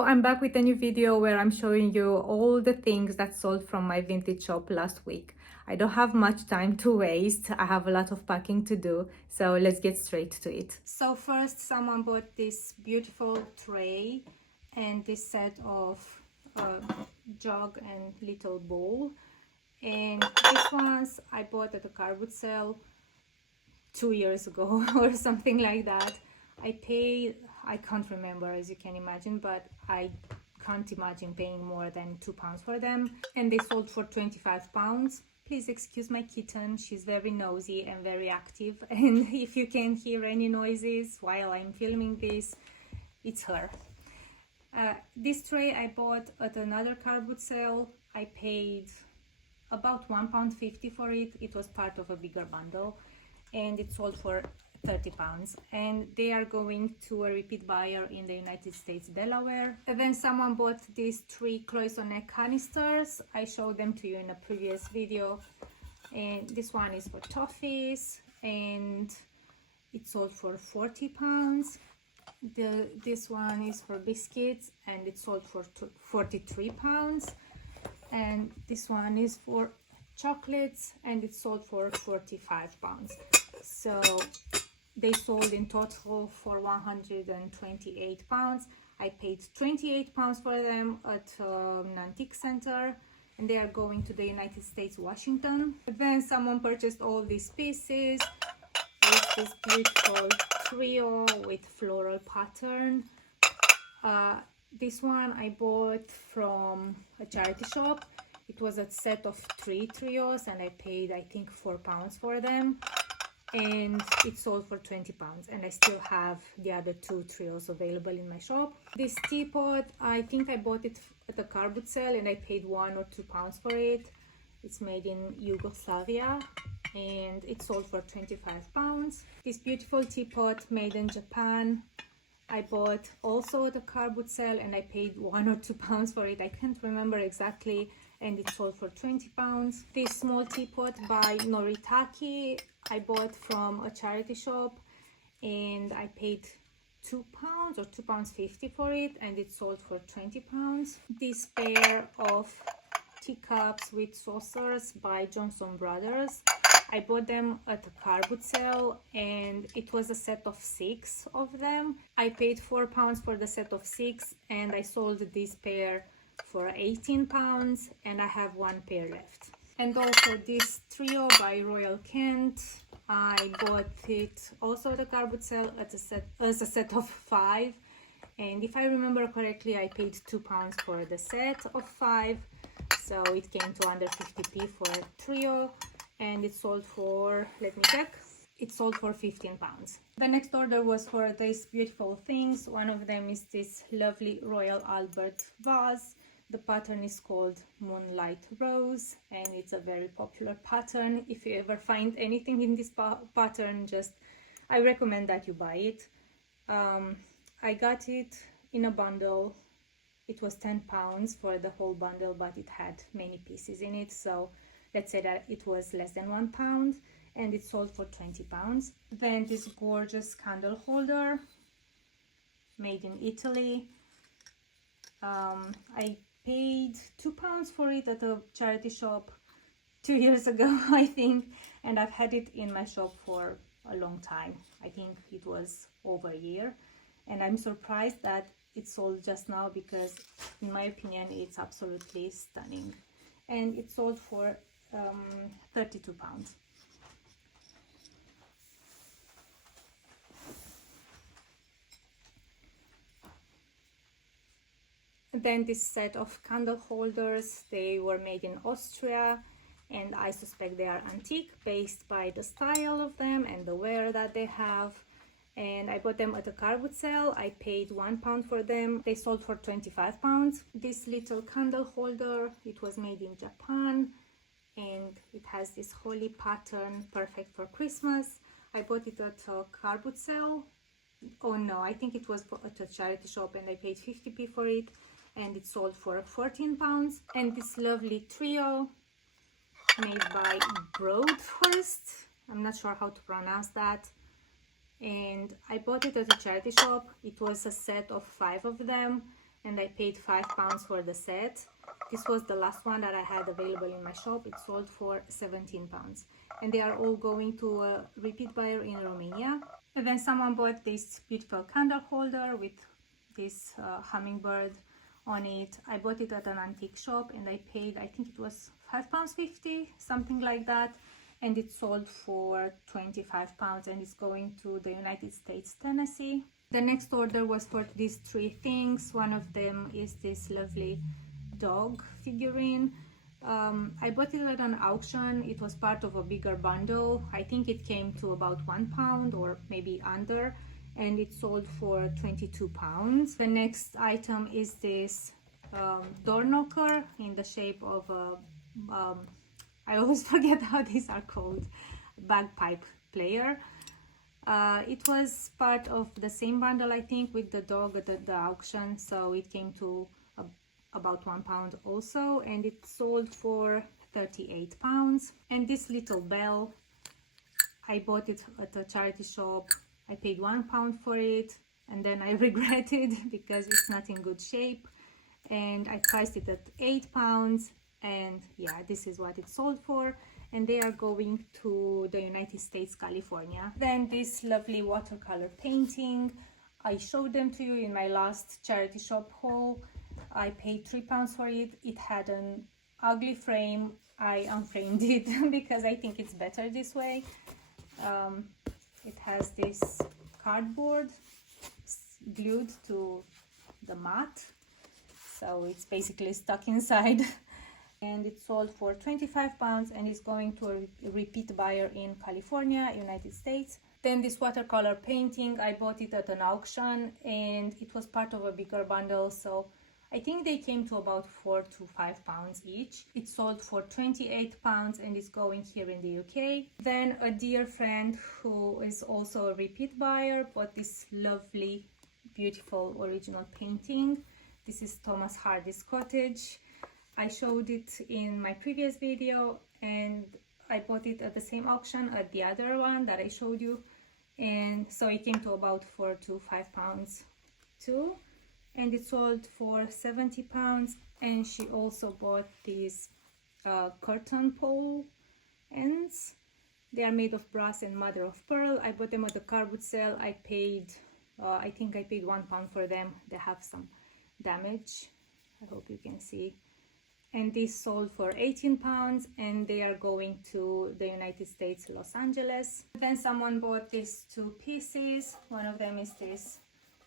Hello, I'm back with a new video where I'm showing you all the things that sold from my vintage shop last week. I don't have much time to waste. I have a lot of packing to do, so let's get straight to it. So first, someone bought this beautiful tray and this set of jug and little bowl. And these ones I bought at a car boot sale 2 years ago or something like that. I paid, I can't remember as you can imagine, but I can't imagine paying more than £2 for them, and they sold for £25. Please excuse my kitten, she's very nosy and very active, and if you can hear any noises while I'm filming this, it's her. This tray I bought at another car boot sale. I paid about £1.50 for it. It was part of a bigger bundle and it sold for £30, and they are going to a repeat buyer in the United States, Delaware. And then someone bought these 3 cloisonne canisters. I showed them to you in a previous video, and this one is for toffees and it sold for £40. This one is for biscuits and it sold for £43, and this one is for chocolates and it sold for £45. So they sold in total for £128. I paid £28 for them at an antique center, and they are going to the United States, Washington. Then someone purchased all these pieces with this beautiful trio with floral pattern. This one I bought from a charity shop. It was a set of 3 trios and I paid, I think, £4 for them, and it sold for £20, and I still have the other 2 trios available in my shop. This teapot, I think I bought it at a car boot sale and I paid £1 or £2 for it. It's made in Yugoslavia and it sold for £25. This beautiful teapot made in Japan, I bought also at a car boot sale and I paid £1 or £2 for it. I can't remember exactly, and it sold for £20. This small teapot by Noritaki I bought from a charity shop and I paid £2 or £2.50 for it, and it sold for £20. This pair of teacups with saucers by Johnson Brothers, I bought them at a car boot sale and it was a set of 6 of them. I paid £4 for the set of 6 and I sold this pair for £18, and I have 1 pair left. And also this trio by Royal Kent, I bought it also at a car boot sale as a set of 5, and if I remember correctly I paid £2 for the set of 5, so it came to under 50p for a trio, and it sold for, let me check, it sold for £15. The next order was for these beautiful things. One of them is this lovely Royal Albert vase. The pattern is called Moonlight Rose and it's a very popular pattern. If you ever find anything in this pattern, I recommend that you buy it. I got it in a bundle. It was £10 for the whole bundle, but it had many pieces in it, so let's say that it was less than £1, and it sold for £20. Then this gorgeous candle holder made in Italy. I paid £2 for it at a charity shop 2 years ago, I think, and I've had it in my shop for a long time. I think it was over a year, and I'm surprised that it sold just now because in my opinion it's absolutely stunning, and it sold for £32. Then this set of candle holders, they were made in Austria, and I suspect they are antique based by the style of them and the wear that they have. And I bought them at a car boot sale. I paid £1 for them. They sold for £25. This little candle holder, it was made in Japan and it has this holy pattern, perfect for Christmas. I bought it at a car boot sale. Oh no, I think it was at a charity shop and I paid 50p for it, and it sold for £14. And this lovely trio made by Broadhurst, I'm not sure how to pronounce that, and I bought it at a charity shop. It was a set of 5 of them and I paid £5 for the set. This was the last one that I had available in my shop. It sold for £17, and they are all going to a repeat buyer in Romania. And then someone bought this beautiful candle holder with this hummingbird on it. I bought it at an antique shop and I paid, I think it was £5.50, something like that, and it sold for £25, and it's going to the United States, Tennessee. The next order was for these three things. One of them is this lovely dog figurine. I bought it at an auction. It was part of a bigger bundle. I think it came to about £1 or maybe under, and it sold for £22. The next item is this door knocker in the shape of a I always forget how these are called, bagpipe player. It was part of the same bundle, I think, with the dog at the auction, so it came to about £1 also, and it sold for £38. And this little bell, I bought it at a charity shop. I paid £1 for it, and then I regretted because it's not in good shape, and I priced it at £8, and yeah, this is what it sold for, and they are going to the United States, California. Then this lovely watercolor painting, I showed them to you in my last charity shop haul. I paid £3 for it. It had an ugly frame. I unframed it because I think it's better this way. It has this cardboard glued to the mat, so it's basically stuck inside. And it sold for £25 and is going to a repeat buyer in California, United States. Then this watercolor painting, I bought it at an auction and it was part of a bigger bundle, so I think they came to about £4 to £5 each. It sold for £28 and is going here in the UK. Then a dear friend who is also a repeat buyer bought this lovely, beautiful original painting. This is Thomas Hardy's cottage. I showed it in my previous video, and I bought it at the same auction at the other one that I showed you, and so it came to about £4 to £5 too, and it sold for £70. And she also bought these curtain pole ends. They are made of brass and mother of pearl. I bought them at the car boot sale. I paid I think I paid £1 for them. They have some damage, I hope you can see. And this sold for £18 and they are going to the United States, Los Angeles. Then someone bought these two pieces. One of them is this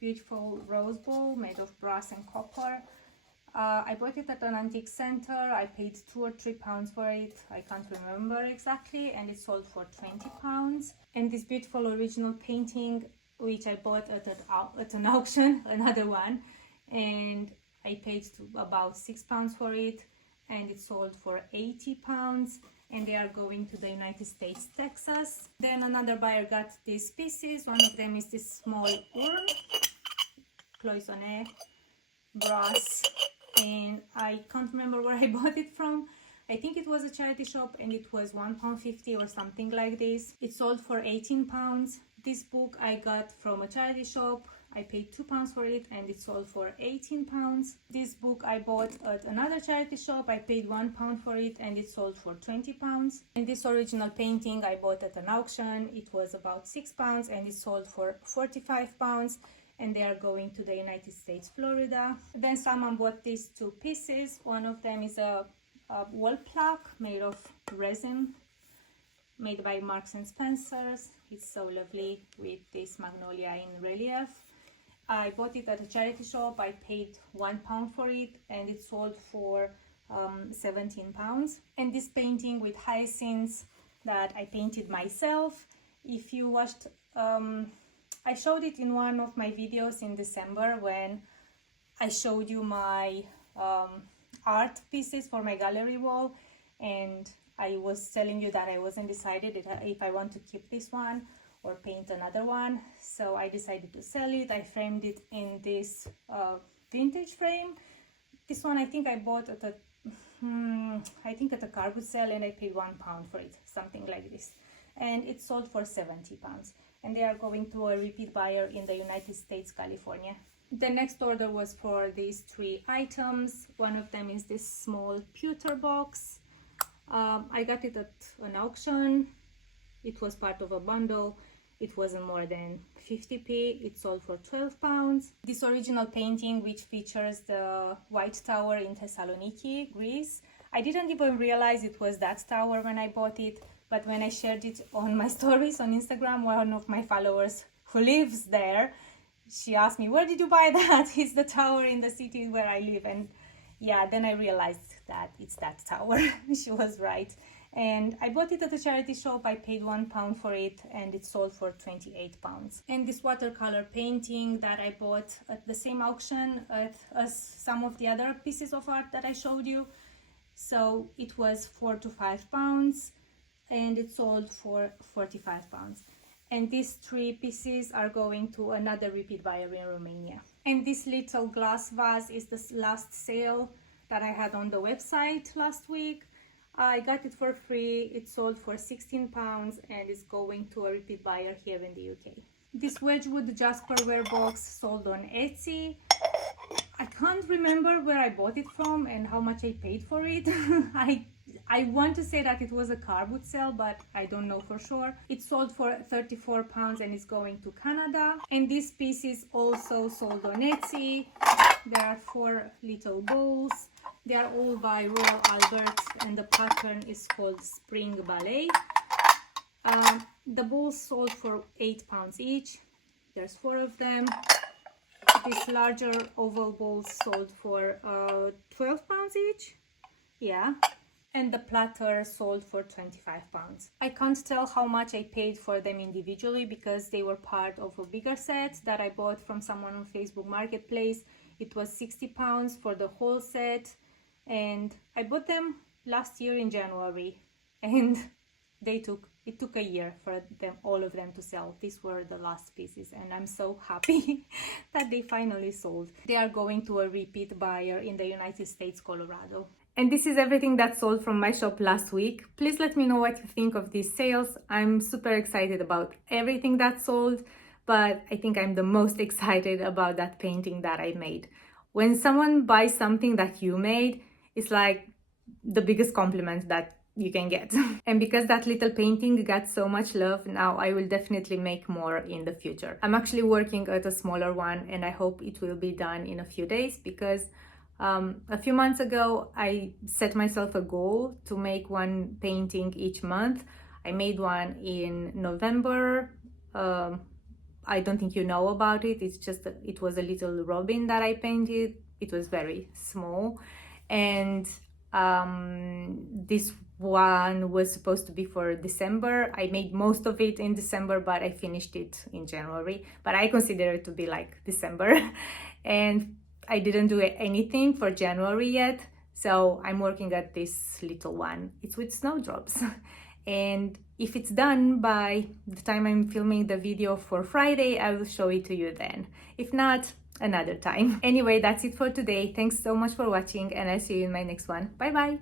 beautiful rose bowl made of brass and copper. I bought it at an antique center. I paid £2 or £3 for it. I can't remember exactly, and it sold for £20. And this beautiful original painting, which I bought at an auction, another one, and I paid about £6 for it, and it sold for £80, and they are going to the United States, Texas. Then another buyer got these pieces. One of them is this small urn, cloisonné, brass, and I can't remember where I bought it from. I think it was a charity shop and it was £1.50 or something like this. It sold for £18. This book I got from a charity shop. I paid £2 for it and it sold for £18. This book I bought at another charity shop. I paid £1 for it and it sold for £20. And this original painting I bought at an auction. It was about £6 and it sold for £45. And they are going to the United States, Florida. Then someone bought these two pieces. One of them is a wall plaque made of resin, made by Marks and Spencer's. It's so lovely with this magnolia in relief. I bought it at a charity shop. I paid £1 for it and it sold for £17. And this painting with hyacinths that I painted myself. If you watched, I showed it in one of my videos in December when I showed you my art pieces for my gallery wall, and I was telling you that I wasn't decided if I want to keep this one or paint another one. So I decided to sell it. I framed it in this vintage frame. This one I think I bought at a car boot sale and I paid £1 for it, something like this, and it sold for £70. And they are going to a repeat buyer in the United States, California. The next order was for these 3 items. One of them is this small pewter box. I got it at an auction. It was part of a bundle. It wasn't more than 50p. It sold for £12. This original painting, which features the White Tower in Thessaloniki, Greece. I didn't even realize it was that tower when I bought it, but when I shared it on my stories on Instagram, one of my followers who lives there, she asked me, where did you buy that? It's the tower in the city where I live. And yeah, then I realized that it's that tower. She was right. And I bought it at a charity shop. I paid £1 for it and it sold for £28. And this watercolor painting that I bought at the same auction as some of the other pieces of art that I showed you. So it was £4 to £5 and it sold for £45. And these 3 pieces are going to another repeat buyer in Romania. And this little glass vase is the last sale that I had on the website last week. I got it for free. It sold for £16 and is going to a repeat buyer here in the UK. This Wedgwood Jasperware box sold on Etsy. I can't remember where I bought it from and how much I paid for it. I want to say that it was a car boot sale, but I don't know for sure. It sold for £34 and is going to Canada. And these pieces also sold on Etsy. There are 4 little bowls. They are all by Royal Albert and the pattern is called Spring Ballet. The bowls sold for £8 each. There's 4 of them. These larger oval bowls sold for £12 each. Yeah. And the platter sold for £25. I can't tell how much I paid for them individually because they were part of a bigger set that I bought from someone on Facebook Marketplace. It was £60 for the whole set, and I bought them last year in January, and it took a year for all of them to sell. These were the last pieces, and I'm so happy that they finally sold. They are going to a repeat buyer in the United States, Colorado. And this is everything that sold from my shop last week. Please let me know what you think of these sales. I'm super excited about everything that sold, but I think I'm the most excited about that painting that I made. When someone buys something that you made, it's like the biggest compliment that you can get. And because that little painting got so much love, now I will definitely make more in the future. I'm actually working at a smaller one and I hope it will be done in a few days because a few months ago, I set myself a goal to make 1 painting each month. I made one in November. I don't think you know about it. It was a little robin that I painted. It was very small. And this one was supposed to be for December. I made most of it in December, but I finished it in January. But I consider it to be like December. And I didn't do anything for January yet, so I'm working at this little one. It's with snowdrops. And if it's done by the time I'm filming the video for Friday, I will show it to you then. If not, another time. Anyway, that's it for today. Thanks so much for watching and I'll see you in my next one. Bye bye!